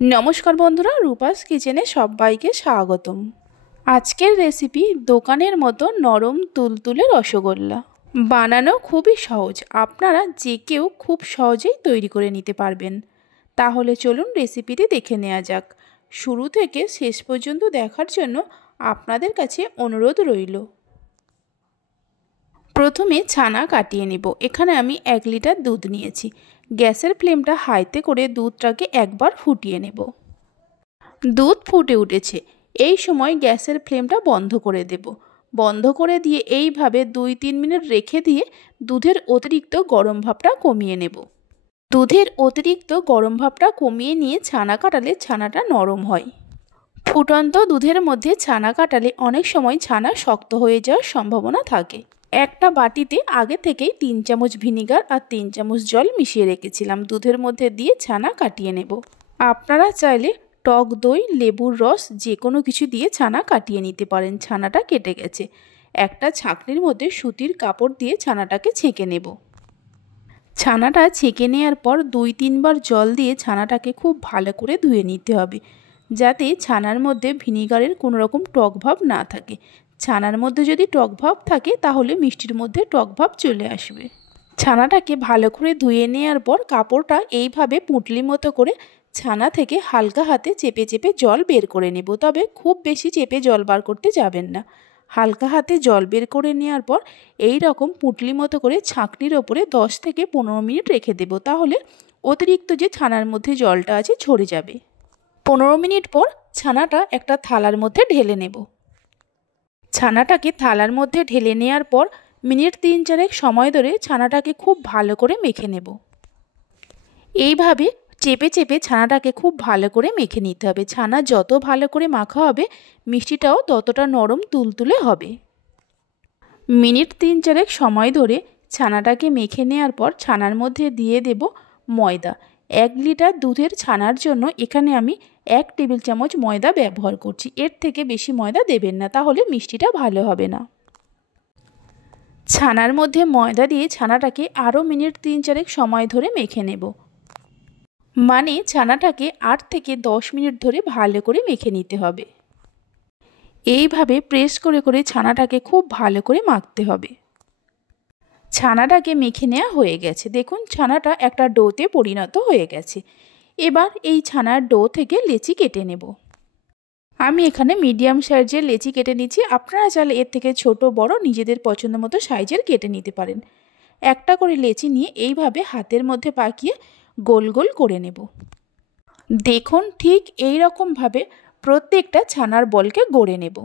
नमस्कार बंधुरा रूपास किचेने सबाइके स्वागतम। आजकेर रेसिपि दोकानेर मतो नरम तुलतुले रसगोल्ला बानानो खूबই সহজ। আপনারা যে কেউ খুব সহজেই তৈরি করে নিতে পারবেন। তাহলে চলুন রেসিপিটি দেখে নেওয়া যাক। শুরু থেকে শেষ পর্যন্ত দেখার জন্য আপনাদের কাছে অনুরোধ রইল। প্রথমে ছানা কাটিয়ে নেব। এখানে আমি 1 লিটার দুধ নিয়েছি। গ্যাসের ফ্লেমটা হাইতে করে দুধটাকে একবার ফুটিয়ে নেব। দুধ ফুটে উঠেছে, এই সময় গ্যাসের ফ্লেমটা বন্ধ করে দেব। বন্ধ করে দিয়ে এইভাবে 2-3 মিনিট রেখে দিয়ে দুধের অতিরিক্ত গরম ভাবটা কমিয়ে নেব। দুধের অতিরিক্ত গরম ভাবটা কমিয়ে নিয়ে ছানা কাটালে ছানাটা নরম হয়। ফুটন্ত দুধের মধ্যে ছানা কাটালে অনেক সময় ছানা শক্ত হয়ে যাওয়ার সম্ভাবনা থাকে। একটা বাটিতে আগে থেকেই 3 চামচ ভিনিগার আর 3 চামচ জল মিশিয়ে রেখেছিলাম। দুধের মধ্যে দিয়ে ছানা কাটিয়ে নেব। আপনারা চাইলে টক দই, লেবুর রস যে কোনো কিছু দিয়ে ছানা কাটিয়ে নিতে পারেন। ছানাটা কেটে গেছে। একটা ছাঁকনির মধ্যে সুতির কাপড় দিয়ে ছানাটাকে ছেঁকে নেব। ছানাটা ছেঁকে নেওয়ার পর 2-3 বার জল দিয়ে ছানাটাকে খুব ভালো করে ধুয়ে নিতে হবে, যাতে ছানার মধ্যে ভিনিগারের কোনো রকম টক ভাব না থাকে। ছানার মধ্যে যদি টক ভাব থাকে তাহলে মিষ্টির মধ্যে টক ভাব চলে আসবে। ছানাটাকে ভালো করে ধুয়ে নেওয়ার পর কাপড়টা এইভাবে পুঁটলি মতো করে ছানা থেকে হালকা হাতে চেপে চেপে জল বের করে নেব। তবে খুব বেশি চেপে জল বার করতে যাবেন না। হালকা হাতে জল বের করে নেওয়ার পর এই রকম পুঁটলি মতো করে ছাঁকনির ওপরে 10 থেকে 15 মিনিট রেখে দেব। তাহলে অতিরিক্ত যে ছানার মধ্যে জলটা আছে ঝরে যাবে। 15 মিনিট পর ছানাটা একটা থালার মধ্যে ঢেলে নেব। ছানাটাকে থালার মধ্যে ঢেলে নেওয়ার পর মিনিট 3-4 সময় ধরে ছানাটাকে খুব ভালো করে মেখে নেব। এইভাবে চেপে চেপে ছানাটাকে খুব ভালো করে মেখে নিতে হবে। ছানা যত ভালো করে মাখা হবে মিষ্টিটাও ততটা নরম তুলতুলে হবে। মিনিট 3-4 সময় ধরে ছানাটাকে মেখে নেওয়ার পর ছানার মধ্যে দিয়ে দেব ময়দা। 1 লিটার দুধের ছানার জন্য এখানে আমি 1 টেবিল চামচ ময়দা ব্যবহার করছি। এর থেকে বেশি ময়দা দেবেন না, তাহলে মিষ্টিটা ভালো হবে না। ছানার মধ্যে ময়দা দিয়ে ছানাটাকে আরও মিনিট 3-4 সময় ধরে মেখে নেব। মানে ছানাটাকে 8 থেকে 10 মিনিট ধরে ভালো করে মেখে নিতে হবে। এইভাবে প্রেস করে করে ছানাটাকে খুব ভালো করে মাখতে হবে। ছানাটাকে মেখে নেওয়া হয়ে গেছে। দেখুন ছানাটা একটা ডোতে পরিণত হয়ে গেছে। এবার এই ছানার ডো থেকে লেচি কেটে নেব। আমি এখানে মিডিয়াম সাইজের লেচি কেটে নিচ্ছি। আপনারা চাইলে এর থেকে ছোট বড় নিজেদের পছন্দ মতো সাইজের কেটে নিতে পারেন। একটা করে লেচি নিয়ে এইভাবে হাতের মধ্যে পাকিয়ে গোল গোল করে নেব। দেখুন ঠিক এই রকমভাবে প্রত্যেকটা ছানার বলকে গড়ে নেব।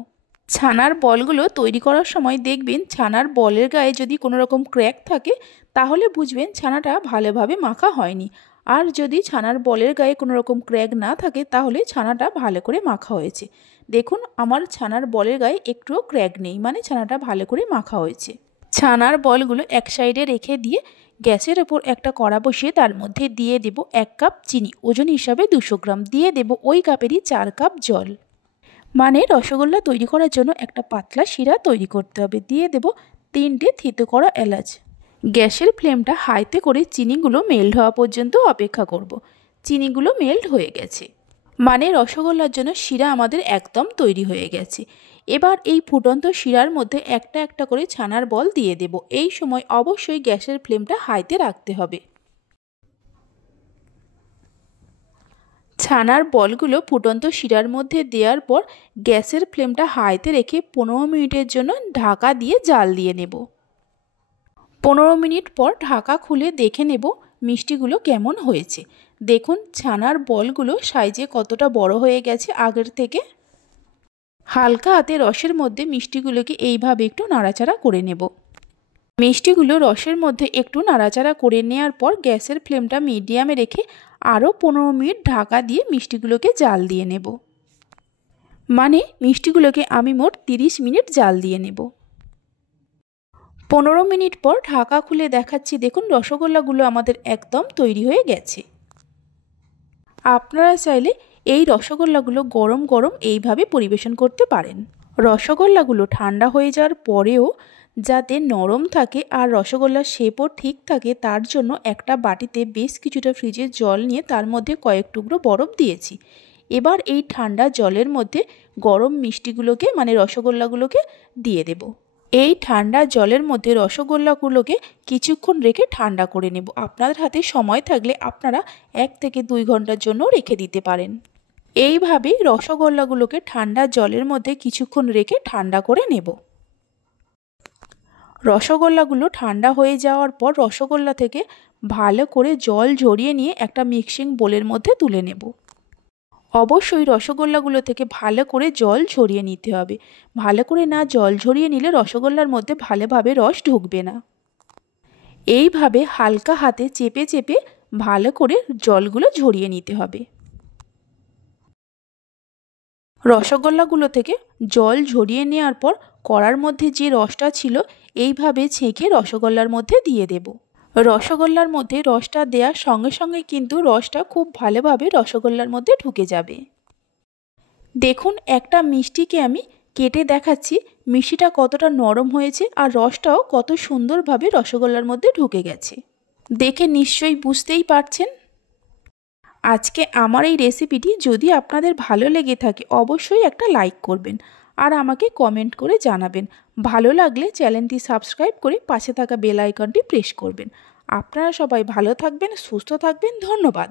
ছানার বলগুলো তৈরি করার সময় দেখবেন ছানার বলের গায়ে যদি কোনো রকম ক্র্যাক থাকে তাহলে বুঝবেন ছানাটা ভালোভাবে মাখা হয়নি। আর যদি ছানার বলের গায়ে কোনো রকম ক্র্যাক না থাকে তাহলে ছানাটা ভালো করে মাখা হয়েছে। দেখুন আমার ছানার বলের গায়ে একটুও ক্র্যাক নেই, মানে ছানাটা ভালো করে মাখা হয়েছে। ছানার বলগুলো এক সাইডে রেখে দিয়ে গ্যাসের ওপর একটা কড়া বসিয়ে তার মধ্যে দিয়ে দেব 1 কাপ চিনি, ওজন হিসাবে 200 গ্রাম। দিয়ে দেব ওই কাপেরই 4 কাপ জল। মানে রসগোল্লা তৈরি করার জন্য একটা পাতলা শিরা তৈরি করতে হবে। দিয়ে দেব 3টে থেতো করা এলাচ। গ্যাসের ফ্লেমটা হাইতে করে চিনিগুলো মেল্ট হওয়া পর্যন্ত অপেক্ষা করব। চিনিগুলো মেল্ট হয়ে গেছে, মানে রসগোল্লার জন্য শিরা আমাদের একদম তৈরি হয়ে গেছে। এবার এই ফুটন্ত শিরার মধ্যে একটা একটা করে ছানার বল দিয়ে দেব। এই সময় অবশ্যই গ্যাসের ফ্লেমটা হাইতে রাখতে হবে। ছানার বলগুলো ফুটন্ত শিরার মধ্যে দেওয়ার পর গ্যাসের ফ্লেমটা হাইতে রেখে 15 মিনিটের জন্য ঢাকা দিয়ে জাল দিয়ে নেব। 15 মিনিট পর ঢাকা খুলে দেখে নেব মিষ্টিগুলো কেমন হয়েছে। দেখুন ছানার বলগুলো সাইজে কতটা বড় হয়ে গেছে আগের থেকে। হালকা হাতে রসের মধ্যে মিষ্টিগুলোকে এইভাবে একটু নাড়াচাড়া করে নেব। মিষ্টিগুলো রসের মধ্যে একটু নাড়াচাড়া করে নেওয়ার পর গ্যাসের ফ্লেমটা মিডিয়ামে রেখে আরও 15 মিনিট ঢাকা দিয়ে মিষ্টিগুলোকে জাল দিয়ে নেব। মানে মিষ্টিগুলোকে আমি মোট 30 মিনিট জাল দিয়ে নেব। 15 মিনিট পর ঢাকা খুলে দেখাচ্ছি। দেখুন রসগোল্লাগুলো আমাদের একদম তৈরি হয়ে গেছে। আপনারা চাইলে এই রসগোল্লাগুলো গরম গরম এইভাবে পরিবেশন করতে পারেন। রসগোল্লাগুলো ঠান্ডা হয়ে যাওয়ার পরেও যাতে নরম থাকে আর রসগোল্লার শেপও ঠিক থাকে তার জন্য একটা বাটিতে বেশ কিছুটা ফ্রিজের জল নিয়ে তার মধ্যে কয়েক টুকরো বরফ দিয়েছি। এবার এই ঠান্ডা জলের মধ্যে গরম মিষ্টিগুলোকে মানে রসগোল্লাগুলোকে দিয়ে দেব। এই ঠান্ডা জলের মধ্যে রসগোল্লাগুলোকে কিছুক্ষণ রেখে ঠান্ডা করে নেব। আপনাদের হাতে সময় থাকলে আপনারা 1 থেকে 2 ঘন্টার জন্য রেখে দিতে পারেন। এইভাবে রসগোল্লাগুলোকে ঠান্ডা জলের মধ্যে কিছুক্ষণ রেখে ঠান্ডা করে নেব। রসগোল্লাগুলো ঠান্ডা হয়ে যাওয়ার পর রসগোল্লা থেকে ভালো করে জল ঝরিয়ে নিয়ে একটা মিক্সিং বোলের মধ্যে তুলে নেব। অবশ্যই রসগোল্লাগুলো থেকে ভালো করে জল ঝরিয়ে নিতে হবে। ভালো করে না জল ঝরিয়ে নিলে রসগোল্লার মধ্যে ভালোভাবে রস ঢুকবে না। এইভাবে হালকা হাতে চেপে চেপে ভালো করে জলগুলো ঝরিয়ে নিতে হবে। রসগোল্লাগুলো থেকে জল ঝরিয়ে নেওয়ার পর কড়ার মধ্যে যে রসটা ছিল এইভাবে ছেঁকে রসগোল্লার মধ্যে দিয়ে দেব। রসগোল্লার মধ্যে রসটা দেওয়ার সঙ্গে সঙ্গে কিন্তু রসটা খুব ভালোভাবে রসগোল্লার মধ্যে ঢুকে যাবে। দেখুন একটা মিষ্টিকে আমি কেটে দেখাচ্ছি মিষ্টিটা কতটা নরম হয়েছে আর রসটাও কত সুন্দরভাবে রসগোল্লার মধ্যে ঢুকে গেছে। দেখে নিশ্চয়ই বুঝতেই পারছেন। আজকে আমার এই রেসিপিটি যদি আপনাদের ভালো লেগে থাকে অবশ্যই একটা লাইক করবেন আর আমাকে কমেন্ট করে জানাবেন। ভালো লাগলে চ্যানেলটি সাবস্ক্রাইব করে পাশে থাকা বেল আইকনটি প্রেস করবেন। আপনারা সবাই ভালো থাকবেন, সুস্থ থাকবেন। ধন্যবাদ।